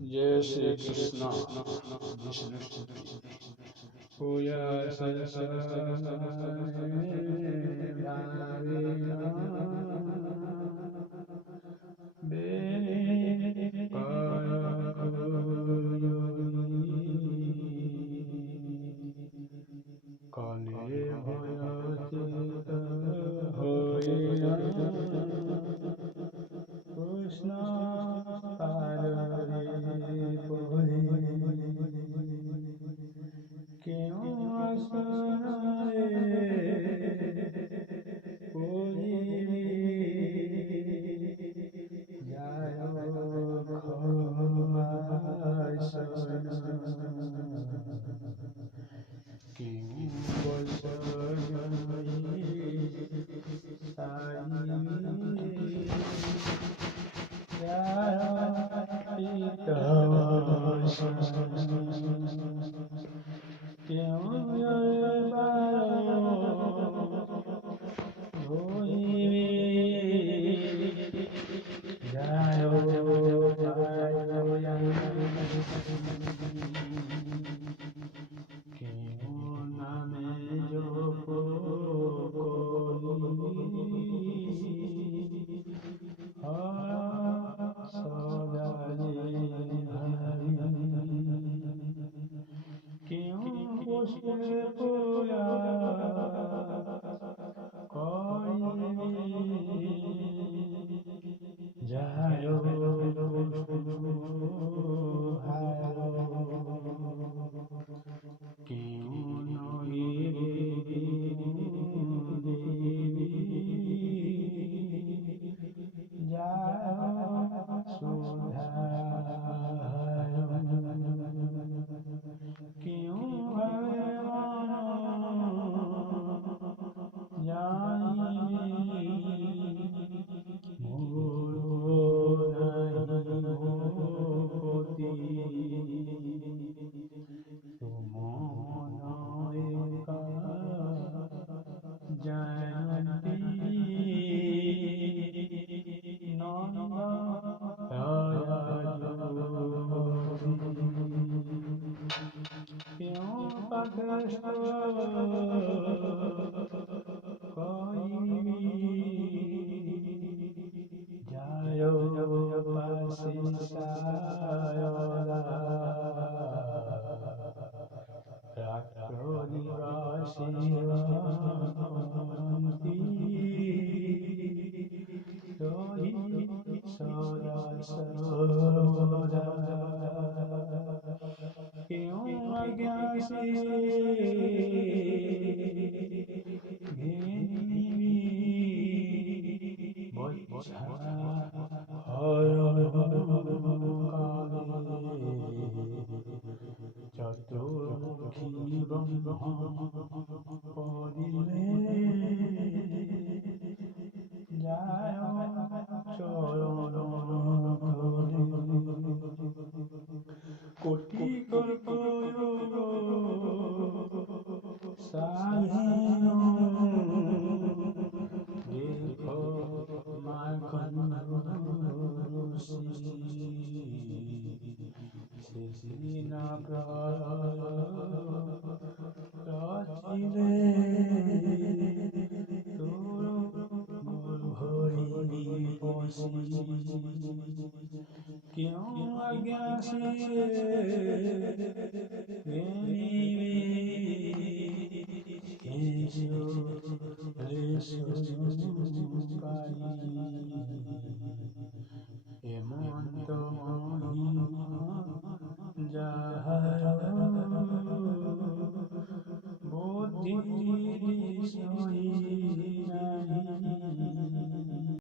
जय श्री कृष्ण विष्णु स्तुति पूया संसारे भावेना কালে ভয়চিত হইয়া কৃষ্ণ পাদরে পড়ি কেউ আসনারে পুজিবি যায় খোয়াসন কেউ বসনই সাজিবি কেউ নামে জপ সদারে হরি কেউ বসে পোয়া করি যায় কেউ নগিরে যায় সুধা কেউ ভাবে ভূপতি মনয়িকা জয়ন্তী নন্দ কেউ পাকৃষ্ট যায় পাশিসায়রা রাত্রনিবাসী রহি সদা সর্বদা কেউ অজ্ঞাসী চতুর্মুখী পদিলে যায় চরণ কোটি কল্প সাধীন দেখো মাখন শেষিনা রচিলে তোর গর্ভই পশি কেউ অজ্ঞাসী